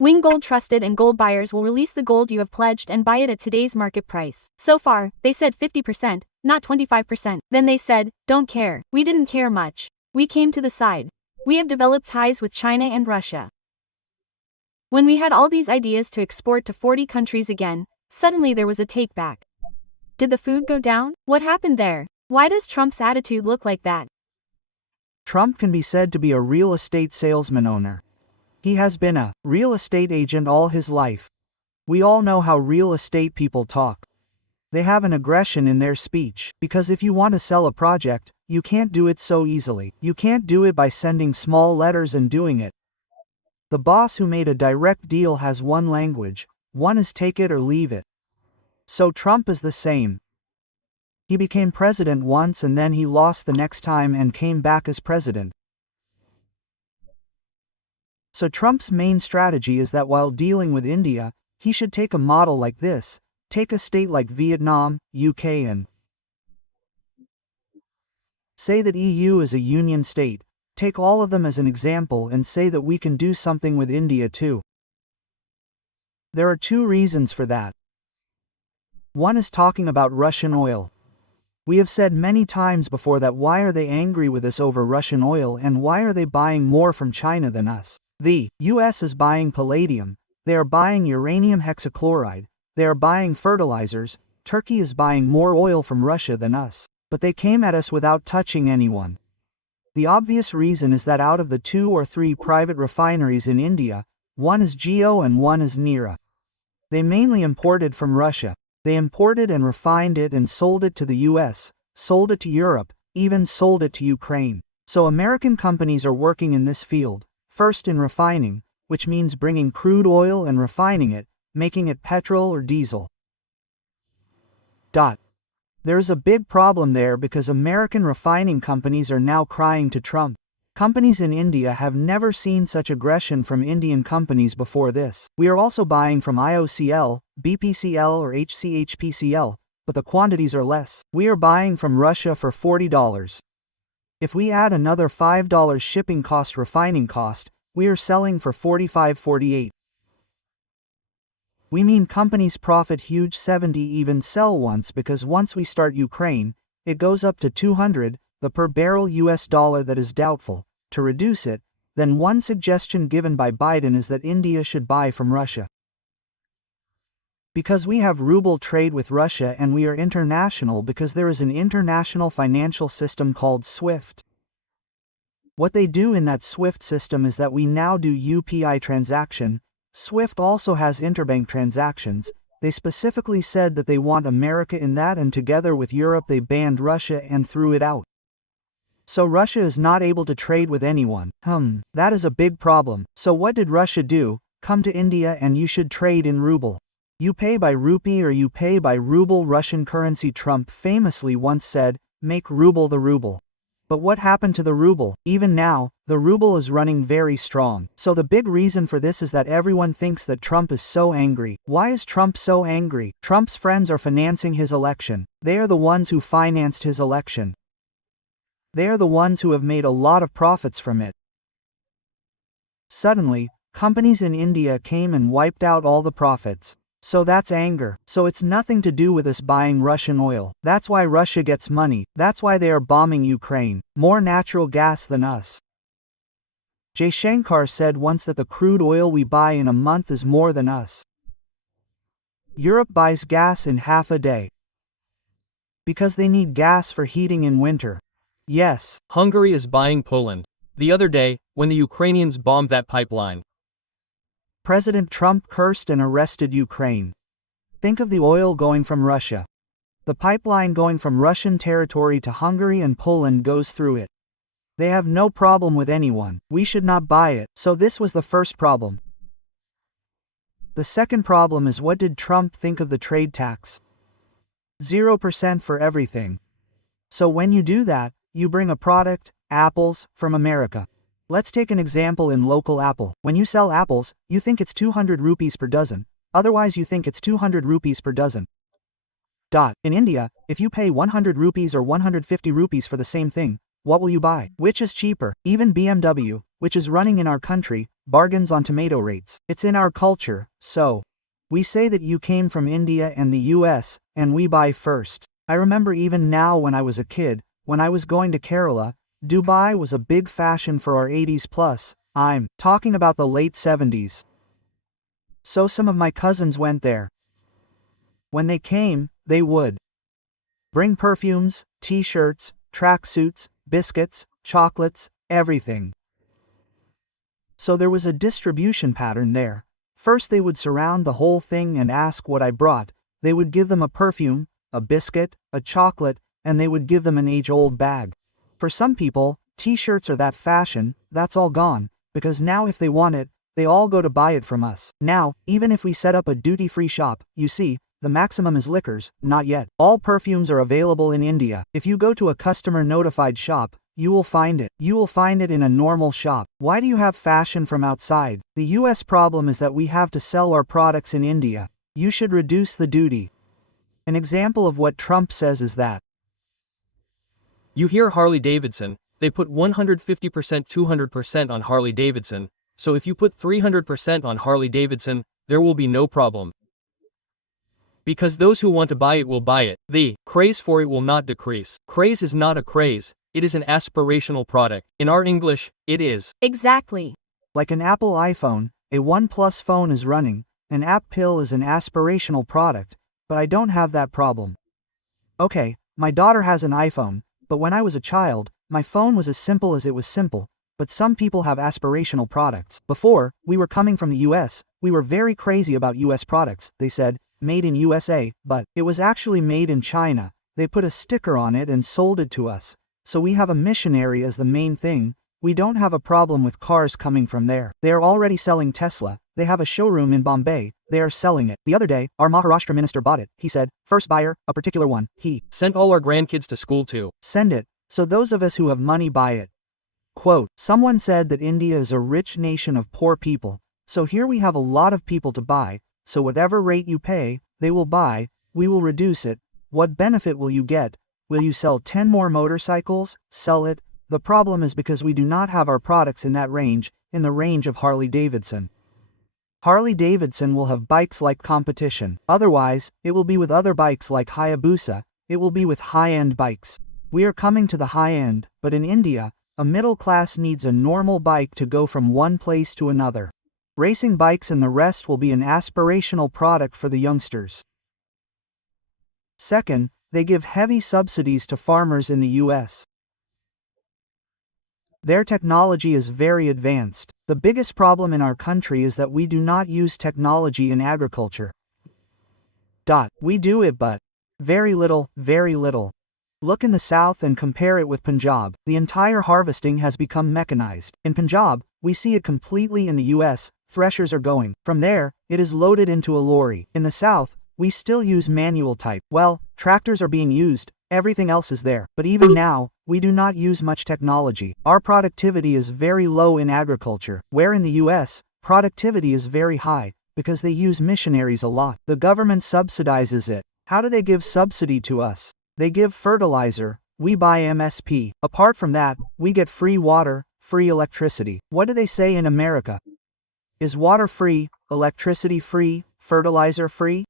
Wing Gold trusted and gold buyers will release the gold you have pledged and buy it at today's market price. So far, they said 50%, not 25%. Then they said, don't care. We didn't care much. We came to the side. We have developed ties with China and Russia. When we had all these ideas to export to 40 countries again, suddenly there was a take back. Did the food go down? What happened there? Why does Trump's attitude look like that? Trump can be said to be a real estate salesman owner. He has been a real estate agent all his life. We all know how real estate people talk. They have an aggression in their speech, because if you want to sell a project, you can't do it so easily. You can't do it by sending small letters and doing it. The boss who made a direct deal has one language. One is take it or leave it. So Trump is the same. He became president once and then he lost the next time and came back as president. So Trump's main strategy is that while dealing with India, he should take a model like this, take a state like Vietnam, UK and say that EU is a union state, take all of them as an example and say that we can do something with India too. There are two reasons for that. One is talking about Russian oil. We have said many times before that why are they angry with us over Russian oil and why are they buying more from China than us? The US is buying palladium, they are buying uranium hexachloride, they are buying fertilizers, Turkey is buying more oil from Russia than us, but they came at us without touching anyone. The obvious reason is that out of the 2 or 3 private refineries in India, one is Geo and one is Nira. They mainly imported from Russia. They imported and refined it and sold it to the US, sold it to Europe, even sold it to Ukraine. So American companies are working in this field. First in refining, which means bringing crude oil and refining it, making it petrol or diesel. There is a big problem there because American refining companies are now crying to Trump. Companies in India have never seen such aggression from Indian companies before this. We are also buying from IOCL, BPCL or HCHPCL, but the quantities are less. We are buying from Russia for $40. If we add another $5 shipping cost refining cost, we are selling for $45-48. We mean companies profit huge 70 even sell once because once we start Ukraine, it goes up to 200, the per barrel US dollar that is doubtful. To reduce it, then one suggestion given by Biden is that India should buy from Russia. Because we have ruble trade with Russia and we are international because there is an international financial system called SWIFT. What they do in that SWIFT system is that we now do UPI transaction. SWIFT also has interbank transactions. They specifically said that they want America in that and together with Europe they banned Russia and threw it out. So Russia is not able to trade with anyone. That is a big problem. So what did Russia do? Come to India and you should trade in ruble. You pay by rupee or you pay by ruble Russian currency. Trump famously once said, make ruble the ruble. But what happened to the ruble? Even now, the ruble is running very strong. So the big reason for this is that everyone thinks that Trump is so angry. Why is Trump so angry? Trump's friends are financing his election. They are the ones who financed his election. They are the ones who have made a lot of profits from it. Suddenly, companies in India came and wiped out all the profits. So that's anger. So it's nothing to do with us buying Russian oil. That's why Russia gets money. That's why they are bombing Ukraine. More natural gas than us. Jay Shankar said once that the crude oil we buy in a month is more than us. Europe buys gas in half a day. Because they need gas for heating in winter. Yes. Hungary is buying Poland. The other day, when the Ukrainians bombed that pipeline. President Trump cursed and arrested Ukraine. Think of the oil going from Russia. The pipeline going from Russian territory to Hungary and Poland goes through it. They have no problem with anyone. We should not buy it. So this was the first problem. The second problem is what did Trump think of the trade tax? 0% for everything. So when you do that, you bring a product, apples, from America. Let's take an example in local apple. When you sell apples, you think it's 200 rupees per dozen. Otherwise you think it's 200 rupees per dozen. In India, if you pay 100 rupees or 150 rupees for the same thing, What will you buy? Which is cheaper? Even BMW, which is running in our country, bargains on tomato rates. It's in our culture, so we say that you came from India and the US, and we buy first. I remember even now when I was a kid, when I was going to Kerala, Dubai was a big fashion for our 80s plus. I'm talking about the late 70s. So some of my cousins went there. When they came, they would bring perfumes, t-shirts, tracksuits, biscuits, chocolates, everything. So there was a distribution pattern there. First they would surround the whole thing and ask what I brought. They would give them a perfume, a biscuit, a chocolate, and they would give them an age-old bag. For some people, t-shirts are that fashion, that's all gone, because now if they want it, they all go to buy it from us. Now, even if we set up a duty-free shop, you see, the maximum is liquors, not yet. All perfumes are available in India. If you go to a customer-notified shop, you will find it. You will find it in a normal shop. Why do you have fashion from outside? The US problem is that we have to sell our products in India. You should reduce the duty. An example of what Trump says is that You hear Harley Davidson, they put 150% 200% on Harley Davidson, so if you put 300% on Harley Davidson, there will be no problem. Because those who want to buy it will buy it. The craze for it will not decrease. Craze is not a craze, it is an aspirational product. In our English, it is. Exactly. like an Apple iPhone, a OnePlus phone is running, an app pill is an aspirational product, but I don't have that problem. Okay, my daughter has an iPhone, but when I was a child, my phone was as simple as it was simple, but some people have aspirational products. Before, we were coming from the US, we were very crazy about US products, they said, made in USA, but it was actually made in China. They put a sticker on it and sold it to us. So we have a missionary as the main thing. We don't have a problem with cars coming from there. They are already selling Tesla. They have a showroom in Bombay. They are selling it. The other day, our Maharashtra minister bought it. He said, first buyer, a particular one. He Sent all our grandkids to school too. send it, so those of us who have money buy it. Quote, someone said that India is a rich nation of poor people. So here we have a lot of people to buy. So whatever rate you pay, they will buy. We will reduce it. What benefit will you get? Will you sell 10 more motorcycles? Sell it. The problem is because we do not have our products in that range, in the range of Harley Davidson. Harley Davidson will have bikes like competition. Otherwise, it will be with other bikes like Hayabusa. It will be with high-end bikes. We are coming to the high-end, but in India, a middle class needs a normal bike to go from one place to another. Racing bikes and the rest will be an aspirational product for the youngsters. Second, they give heavy subsidies to farmers in the US. Their technology is very advanced. The biggest problem in our country is that we do not use technology in agriculture. We do it, but very little, very little. Look in the south and compare it with Punjab. The entire harvesting has become mechanized. In Punjab, we see it completely. In the US, threshers are going. From there, it is loaded into a lorry. In the south, we still use manual type. Well, tractors are being used, everything else is there. But even now, we do not use much technology. Our productivity is very low in agriculture, where in the US, productivity is very high, because they use missionaries a lot. The government subsidizes it. How do they give subsidy to us? They give fertilizer, we buy MSP. Apart from that, we get free water, free electricity. What do they say in America? Is water free, electricity free, fertilizer free?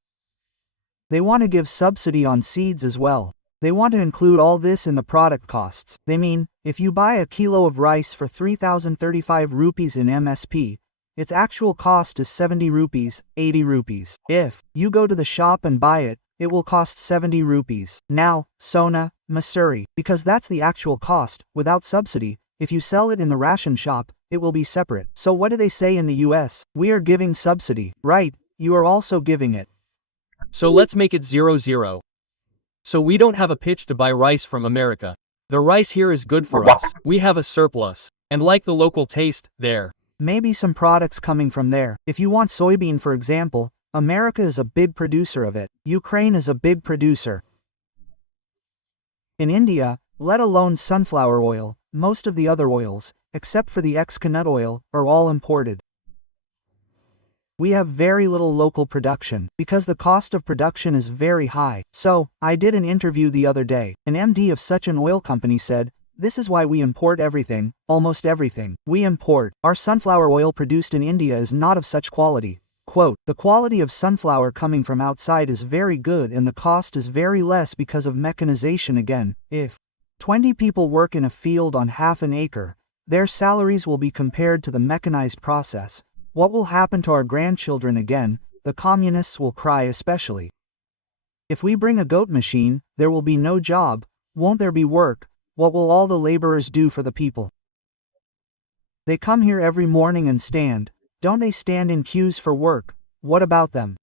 They want to give subsidy on seeds as well. They want to include all this in the product costs. They mean, if you buy a kilo of rice for 3,035 rupees in MSP, its actual cost is 70 rupees, 80 rupees. If you go to the shop and buy it, it will cost 70 rupees. Now, Sona, Missouri, because that's the actual cost, without subsidy. If you sell it in the ration shop, it will be separate. So what do they say in the US? We are giving subsidy. Right, you are also giving it. So let's make it 0-0. So we don't have a pitch to buy rice from America. The rice here is good for us. We have a surplus. And like the local taste, there. Maybe some products coming from there. If you want soybean, for example, America is a big producer of it. Ukraine is a big producer. In India, let alone sunflower oil, most of the other oils, except for the ex-coconut oil, are all imported. We have very little local production, because the cost of production is very high. So, I did an interview the other day. An MD of such an oil company said, This is why we import everything, almost everything. We import. Our sunflower oil produced in India is not of such quality. Quote, the quality of sunflower coming from outside is very good and the cost is very less because of mechanization again. If 20 people work in a field on half an acre, their salaries will be compared to the mechanized process. What will happen to our grandchildren again? The communists will cry especially. If we bring a goat machine, there will be no job. Won't there be work? What will all the laborers do for the people? They come here every morning and stand. Don't they stand in queues for work? What about them?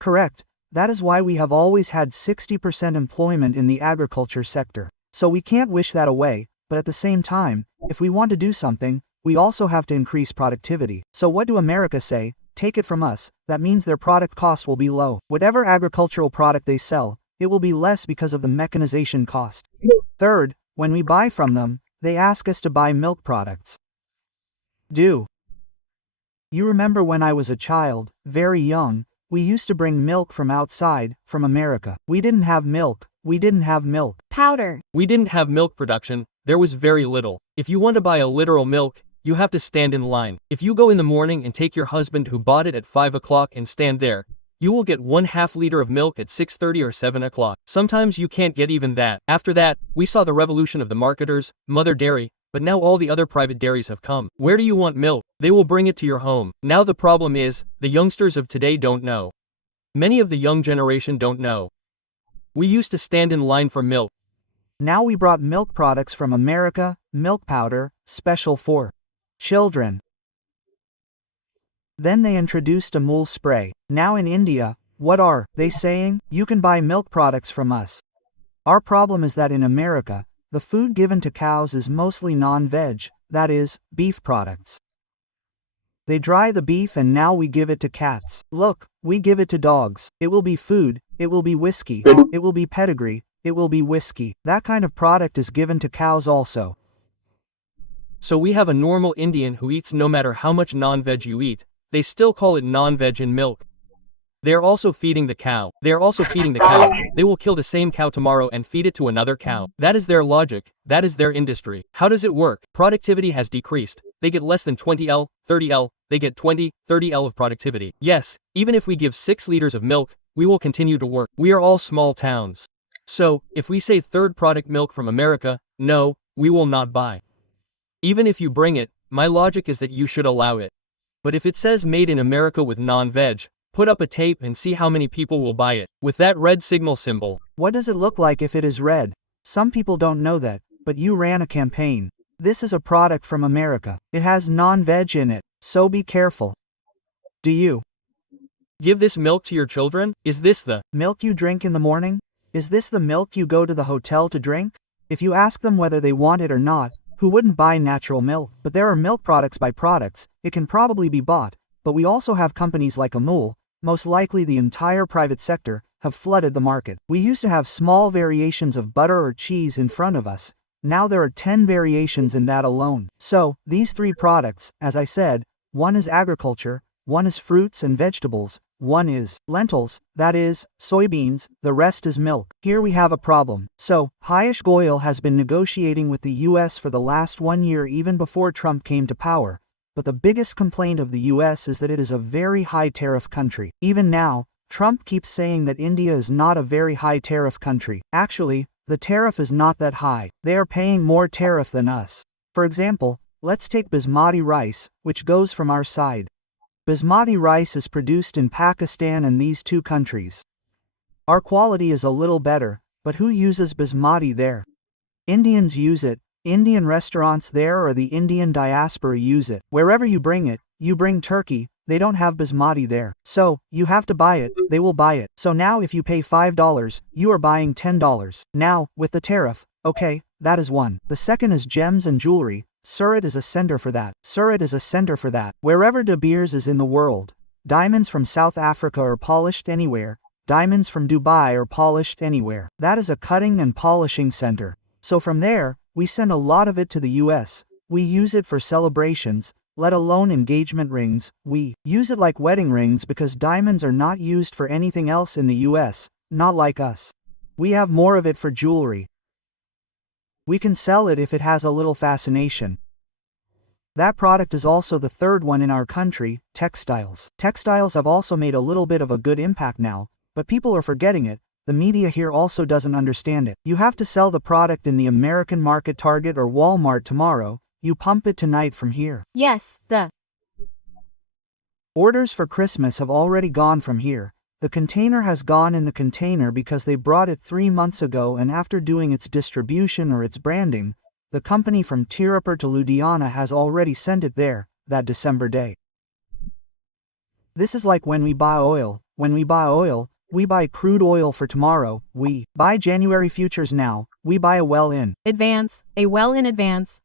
Correct. That is why we have always had 60% employment in the agriculture sector. So we can't wish that away, but at the same time, if we want to do something, we also have to increase productivity. So what do America say? Take it from us, that means their product cost will be low. Whatever agricultural product they sell, it will be less because of the mechanization cost. Third, when we buy from them, they ask us to buy milk products. Do you remember when I was a child, very young, we used to bring milk from outside, from America. We didn't have milk. We didn't have milk powder. We didn't have milk production, there was very little. If you want to buy a literal milk, you have to stand in line. If you go in the morning and take your husband who bought it at 5 o'clock and stand there, you will get 1/2 liter of milk at 6:30 or 7 o'clock. Sometimes you can't get even that. After that, we saw the revolution of the marketers, Mother Dairy, but now all the other private dairies have come. Where do you want milk? They will bring it to your home. Now the problem is, the youngsters of today don't know. Many of the young generation don't know. We used to stand in line for milk. Now we brought milk products from America, milk powder, special for children. Then they introduced Amul spray. Now in India, what are they saying? You can buy milk products from us. Our problem is that in America, the food given to cows is mostly non-veg, that is, beef products. They dry the beef and now we give it to cats. Look, we give it to dogs. It will be food, it will be whiskey, it will be pedigree, it will be whiskey. That kind of product is given to cows also. So we have a normal Indian who eats no matter how much non-veg you eat, they still call it non-veg in milk. They are also feeding the cow. They will kill the same cow tomorrow and feed it to another cow. That is their logic. That is their industry. How does it work? Productivity has decreased. They get less than 20L, 30L, they get 20, 30L of productivity. Yes, even if we give 6 liters of milk, we will continue to work. We are all small towns. So, if we say third product milk from America, no, we will not buy. Even if you bring it, my logic is that you should allow it. But if it says made in America with non-veg, put up a tape and see how many people will buy it. With that red signal symbol. What does it look like if it is red? Some people don't know that, but you ran a campaign. This is a product from America. It has non-veg in it, so be careful. Do you give this milk to your children? Is this the milk you drink in the morning? Is this the milk you go to the hotel to drink? If you ask them whether they want it or not, who wouldn't buy natural milk? But there are milk products by products, it can probably be bought, but we also have companies like Amul, most likely the entire private sector, have flooded the market. We used to have small variations of butter or cheese in front of us. Now there are 10 variations in that alone. So, these 3 products, as I said, one is agriculture, one is fruits and vegetables, one is lentils, that is, soybeans, the rest is milk. Here we have a problem. So, Piyush Goyal has been negotiating with the US for the last 1 year even before Trump came to power. But the biggest complaint of the US is that it is a very high tariff country. Even now, Trump keeps saying that India is not a very high tariff country. Actually, the tariff is not that high. They are paying more tariff than us. For example, let's take basmati rice, which goes from our side. Basmati rice is produced in Pakistan and these 2 countries. Our quality is a little better, but who uses basmati there? Indians use it. Indian restaurants there or the Indian diaspora use it. Wherever you bring turkey, they don't have basmati there. So, you have to buy it, they will buy it. So now if you pay $5, you are buying $10. Now, with the tariff, okay, that is one. The second is gems and jewelry. Surat is a center for that. Wherever De Beers is in the world. Diamonds from South Africa are polished anywhere. Diamonds from Dubai are polished anywhere. That is a cutting and polishing center. So from there, we send a lot of it to the US. We use it for celebrations, let alone engagement rings. We use it like wedding rings because diamonds are not used for anything else in the US, not like us. We have more of it for jewelry. We can sell it if it has a little fascination. That product is also the third one in our country, textiles. Textiles have also made a little bit of a good impact now, but people are forgetting it. The media here also doesn't understand it. You have to sell the product in the American market, Target or Walmart tomorrow. You pump it tonight from here. Yes, the orders for Christmas have already gone from here. The container has gone in the container because they brought it 3 months ago, and after doing its distribution or its branding, the company from Tirupur to Ludhiana has already sent it there, that December day. This is like when we buy oil. When we buy oil, we buy crude oil for tomorrow. We buy January futures now. We buy a well in advance,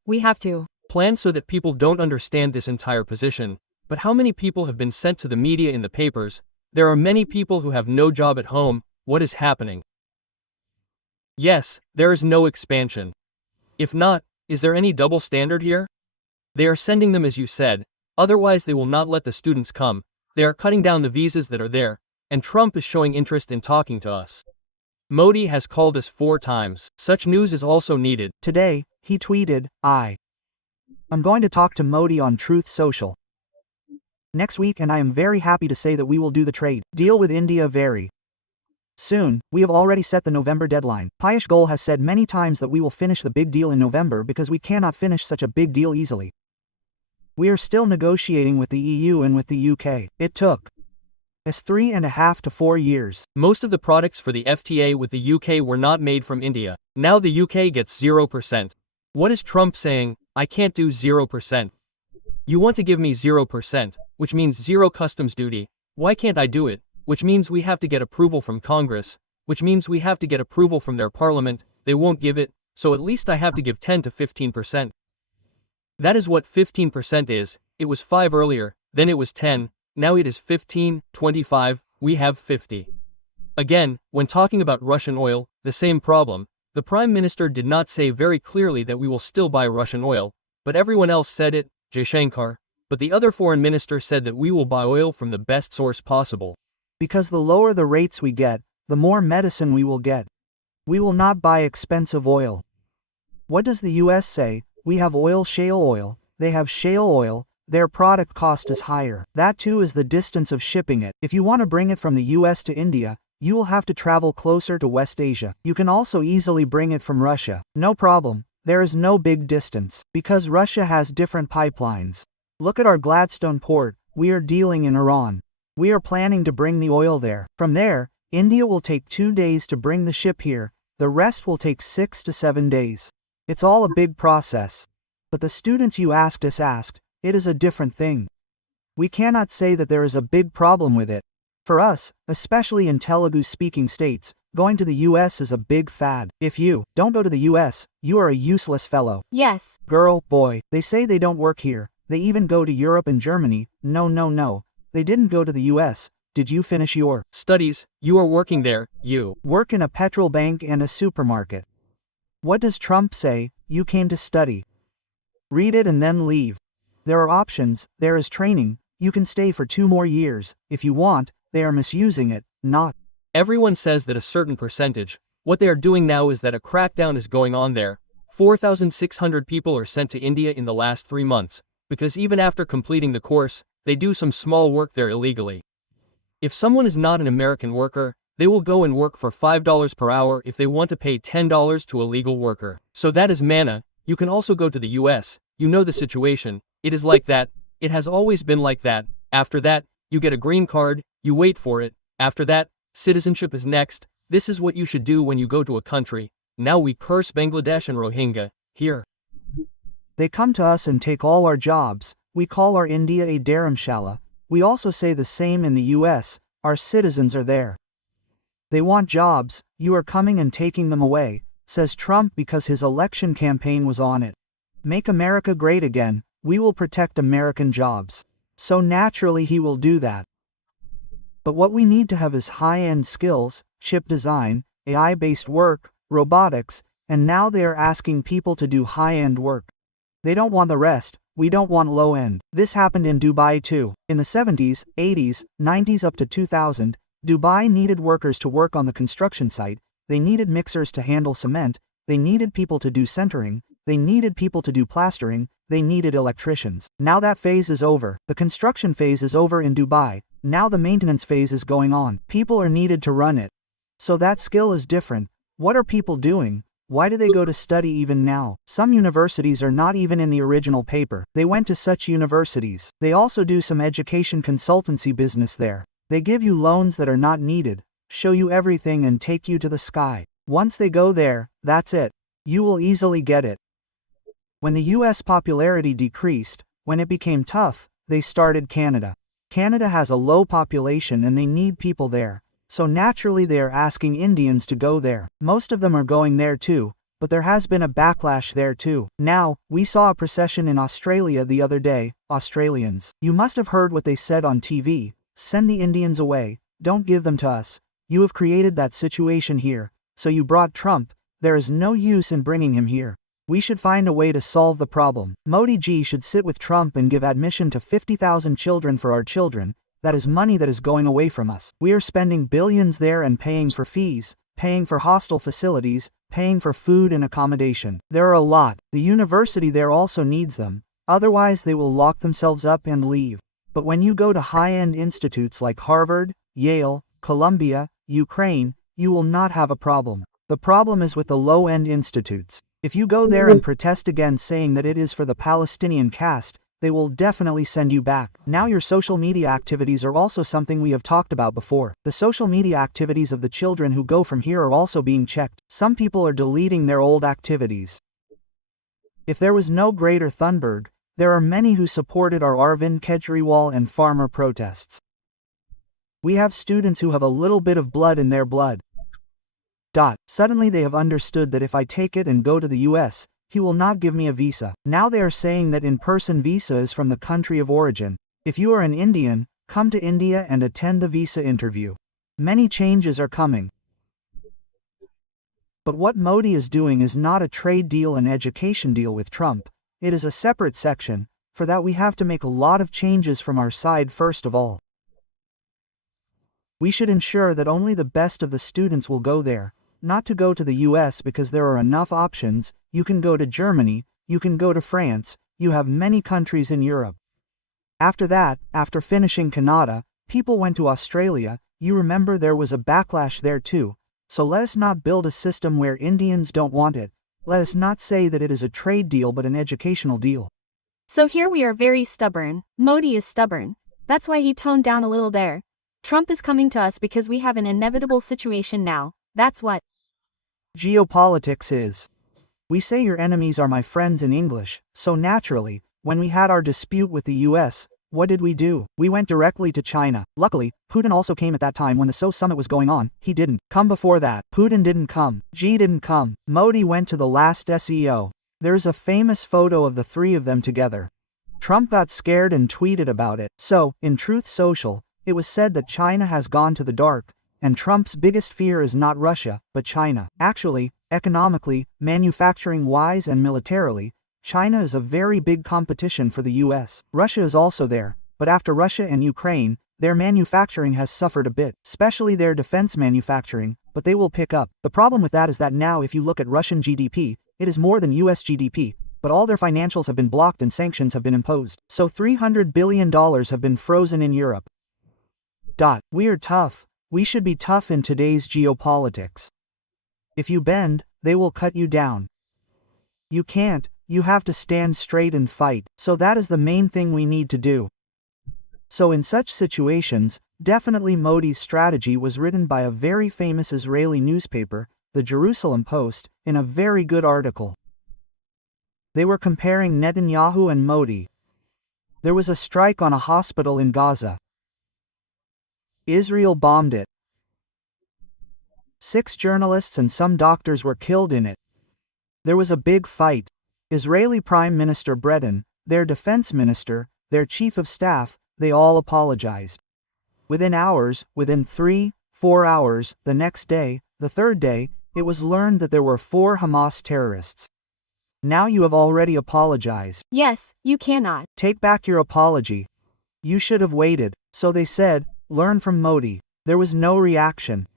we have to plan so that people don't understand this entire position. But how many people have been sent to the media in the papers? There are many people who have no job at home. What is happening? Yes, there is no expansion. If not, is there any double standard here? They are sending them as you said, otherwise they will not let the students come. They are cutting down the visas that are there, and Trump is showing interest in talking to us. Modi has called us 4 times. Such news is also needed. Today, he tweeted, I'm going to talk to Modi on Truth Social next week, and I am very happy to say that we will do the trade deal with India very soon. We have already set the November deadline. Piyush Goyal has said many times that we will finish the big deal in November because we cannot finish such a big deal easily. We are still negotiating with the EU and with the UK. It took us 3.5 to 4 years. Most of the products for the FTA with the UK were not made from India. Now the UK gets 0%. What is Trump saying? I can't do 0%. You want to give me 0%, which means 0 customs duty. Why can't I do it? Which means we have to get approval from Congress, which means we have to get approval from their parliament. They won't give it, so at least I have to give 10 to 15%. That is what 15% is. It was 5 earlier, then it was 10, now it is 15, 25, we have 50. Again, when talking about Russian oil, the same problem. The Prime Minister did not say very clearly that we will still buy Russian oil, but everyone else said it, Jaishankar. But the other foreign minister said that we will buy oil from the best source possible. Because the lower the rates we get, the more medicine we will get. We will not buy expensive oil. What does the US say? We have oil, shale oil. They have shale oil. Their product cost is higher. That too is the distance of shipping it. If you want to bring it from the US to India, you will have to travel closer to West Asia. You can also easily bring it from Russia. No problem. There is no big distance. Because Russia has different pipelines. Look at our Gladstone port. We are dealing in Iran. We are planning to bring the oil there. From there, India will take 2 days to bring the ship here. The rest will take 6 to 7 days. It's all a big process. But the students you asked, it is a different thing. We cannot say that there is a big problem with it. For us, especially in Telugu-speaking states, going to the US is a big fad. If you don't go to the US, you are a useless fellow. yes, Girl, boy, they say they don't work here. They even go to Europe and Germany. No. They didn't go to the US. Did you finish your studies? You are working there, you work in a petrol bank and a supermarket. What does Trump say? You came to study. Read it and then leave. There are options, there is training, you can stay for 2 more years, if you want. They are misusing it, not. Everyone says that a certain percentage. What they are doing now is that a crackdown is going on there. 4,600 people are sent to India in the last 3 months, because even after completing the course, they do some small work there illegally. If someone is not an American worker, they will go and work for $5 per hour if they want to pay $10 to a legal worker. So that is manna. You can also go to the US. You know the situation. It is like that. It has always been like that. After that, you get a green card, you wait for it. After that, citizenship is next. This is what you should do when you go to a country. Now we curse Bangladesh and Rohingya. Here. They come to us and take all our jobs. We call our India a dharamshala. We also say the same in the US. Our citizens are there. They want jobs. You are coming and taking them away, says Trump because his election campaign was on it. Make America great again. We will protect American jobs. So naturally he will do that. But what we need to have is high-end skills, chip design, AI-based work, robotics, and now they are asking people to do high-end work. They don't want the rest. We don't want low-end. This happened in Dubai too. In the 70s, 80s, 90s up to 2000, Dubai needed workers to work on the construction site. They needed mixers to handle cement. They needed people to do centering, they needed people to do plastering, they needed electricians. Now that phase is over. The construction phase is over in Dubai. Now the maintenance phase is going on. People are needed to run it. So that skill is different. What are people doing? Why do they go to study even now? Some universities are not even in the original paper. They went to such universities. They also do some education consultancy business there. They give you loans that are not needed, show you everything and take you to the sky. Once they go there, that's it. You will easily get it. When the US popularity decreased, when it became tough, they started Canada. Canada has a low population and they need people there. So naturally they are asking Indians to go there. Most of them are going there too, but there has been a backlash there too. Now, we saw a procession in Australia the other day. Australians. You must have heard what they said on TV. Send the Indians away, don't give them to us. You have created that situation here, so you brought Trump. There is no use in bringing him here. We should find a way to solve the problem. Modi ji should sit with Trump and give admission to 50,000 children for our children. That is money that is going away from us. We are spending billions there and paying for fees, paying for hostel facilities, paying for food and accommodation. There are a lot. The university there also needs them. Otherwise they will lock themselves up and leave. But when you go to high-end institutes like Harvard, Yale, Columbia, Ukraine, you will not have a problem. The problem is with the low-end institutes. If you go there and protest again saying that it is for the Palestinian caste, they will definitely send you back. Now your social media activities are also something we have talked about before. The social media activities of the children who go from here are also being checked. Some people are deleting their old activities. If there was no Greater Thunberg, there are many who supported our Arvind Kejriwal and farmer protests. We have students who have a little bit of blood in their blood. Suddenly they have understood that if I take it and go to the US, he will not give me a visa. Now they are saying that in-person visa is from the country of origin. If you are an Indian, come to India and attend the visa interview. Many changes are coming. But what Modi is doing is not a trade deal and education deal with Trump. It is a separate section. For that we have to make a lot of changes from our side first of all. We should ensure that only the best of the students will go there. Not to go to the US because there are enough options. You can go to Germany, you can go to France, you have many countries in Europe. After that, after finishing Canada, people went to Australia. You remember there was a backlash there too. So let us not build a system where Indians don't want it. Let us not say that it is a trade deal but an educational deal. So here we are very stubborn. Modi is stubborn. That's why he toned down a little there. Trump is coming to us because we have an inevitable situation now. That's what geopolitics is. We say your enemies are my friends in English, so naturally, when we had our dispute with the US, what did we do? We went directly to China. Luckily, Putin also came at that time when the SO summit was going on. He didn't come before that. Putin didn't come. Xi didn't come. Modi went to the last SEO. There's a famous photo of the three of them together. Trump got scared and tweeted about it. So, in Truth Social, it was said that China has gone to the dark, and Trump's biggest fear is not Russia, but China. Actually, economically, manufacturing-wise and militarily, China is a very big competition for the US. Russia is also there, but after Russia and Ukraine, their manufacturing has suffered a bit, especially their defense manufacturing, but they will pick up. The problem with that is that now if you look at Russian GDP, it is more than US GDP, but all their financials have been blocked and sanctions have been imposed. So $300 billion have been frozen in Europe. We are tough. We should be tough in today's geopolitics. If you bend, they will cut you down. You can't, you have to stand straight and fight. So that is the main thing we need to do. So in such situations, definitely Modi's strategy was written by a very famous Israeli newspaper, the Jerusalem Post, in a very good article. They were comparing Netanyahu and Modi. There was a strike on a hospital in Gaza. Israel bombed it. 6 journalists and some doctors were killed in it. There was a big fight. Israeli Prime Minister Breton, their defense minister, their chief of staff, they all apologized. Within hours, within 3-4 hours, the next day, the third day, it was learned that there were 4 Hamas terrorists. Now you have already apologized. Yes, you cannot. Take back your apology. You should have waited. So they said, learn from Modi. There was no reaction.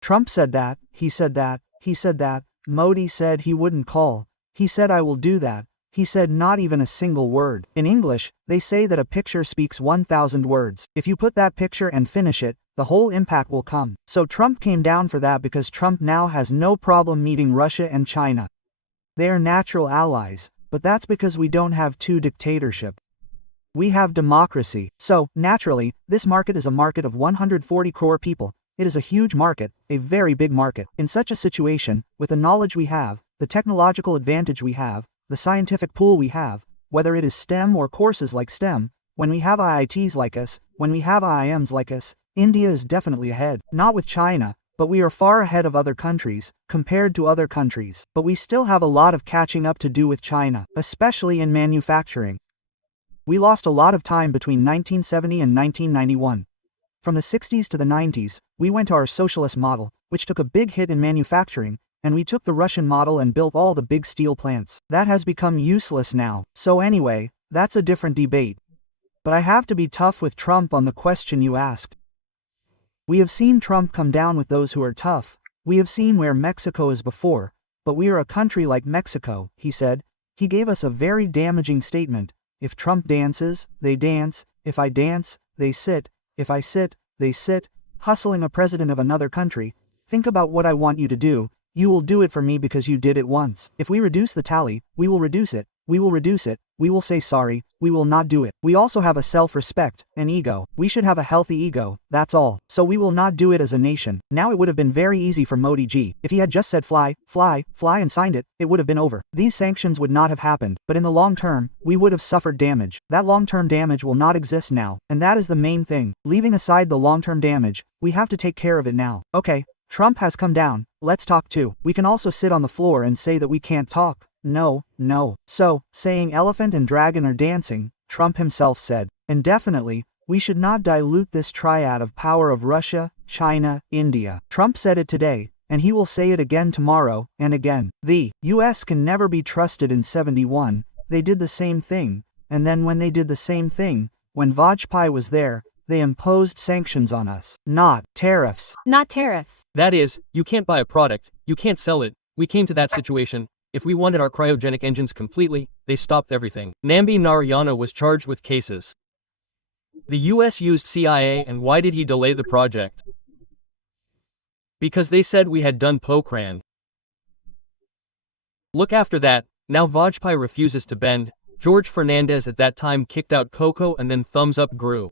Trump said that, he said that, he said that, Modi said he wouldn't call. He said I will do that. He said not even a single word. In English, they say that a picture speaks 1,000 words. If you put that picture and finish it, the whole impact will come. So Trump came down for that because Trump now has no problem meeting Russia and China. They are natural allies, but that's because we don't have two dictatorship. We have democracy. So, naturally, this market is a market of 140 crore people. It is a huge market, a very big market. In such a situation, with the knowledge we have, the technological advantage we have, the scientific pool we have, whether it is STEM or courses like STEM, when we have IITs like us, when we have IIMs like us, India is definitely ahead. Not with China, but we are far ahead of other countries, compared to other countries. But we still have a lot of catching up to do with China, especially in manufacturing. We lost a lot of time between 1970 and 1991. From the 60s to the 90s, we went to our socialist model, which took a big hit in manufacturing, and we took the Russian model and built all the big steel plants. That has become useless now. So anyway, that's a different debate. But I have to be tough with Trump on the question you asked. We have seen Trump come down with those who are tough. We have seen where Mexico is before, but we are a country like Mexico, he said. He gave us a very damaging statement. If Trump dances, they dance. If I dance, they sit. If I sit, they sit. Hustling a president of another country. Think about what I want you to do. You will do it for me because you did it once. If we reduce the tally, we will reduce it. We will reduce it. We will say sorry. We will not do it. We also have a self-respect, an ego. We should have a healthy ego, that's all. So we will not do it as a nation. Now it would have been very easy for Modi ji. If he had just said fly, fly, fly and signed it, it would have been over. These sanctions would not have happened. But in the long term, we would have suffered damage. That long-term damage will not exist now. And that is the main thing. Leaving aside the long-term damage, we have to take care of it now. Okay. Trump has come down, let's talk too. We can also sit on the floor and say that we can't talk. No, no. So, saying elephant and dragon are dancing, Trump himself said. And definitely, we should not dilute this triad of power of Russia, China, India. Trump said it today, and he will say it again tomorrow, and again. The US can never be trusted in 71, they did the same thing, and then when they did the same thing, when Vajpayee was there, they imposed sanctions on us. Not tariffs. Not tariffs. That is, you can't buy a product, you can't sell it. We came to that situation. If we wanted our cryogenic engines completely, they stopped everything. Nambi Narayana was charged with cases. The US used CIA, and why did he delay the project? Because they said we had done Pokhran. Look after that, now Vajpayee refuses to bend. George Fernandez at that time kicked out Coco and then Thumbs Up grew.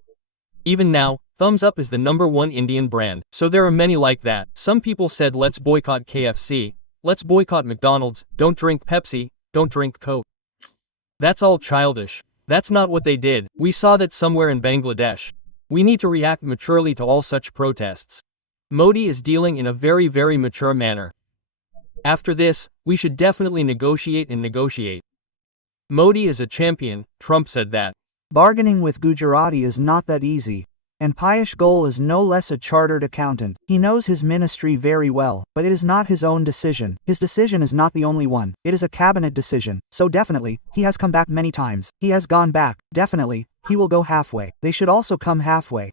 Even now, Thumbs Up is the #1 Indian brand. So there are many like that. Some people said let's boycott KFC, let's boycott McDonald's, don't drink Pepsi, don't drink Coke. That's all childish. That's not what they did. We saw that somewhere in Bangladesh. We need to react maturely to all such protests. Modi is dealing in a very mature manner. After this, we should definitely negotiate and negotiate. Modi is a champion, Trump said that. Bargaining with Gujarati is not that easy. And Piyush Goyal is no less a chartered accountant. He knows his ministry very well, but it is not his own decision. His decision is not the only one. It is a cabinet decision. So definitely, he has come back many times. He has gone back. Definitely, he will go halfway. They should also come halfway.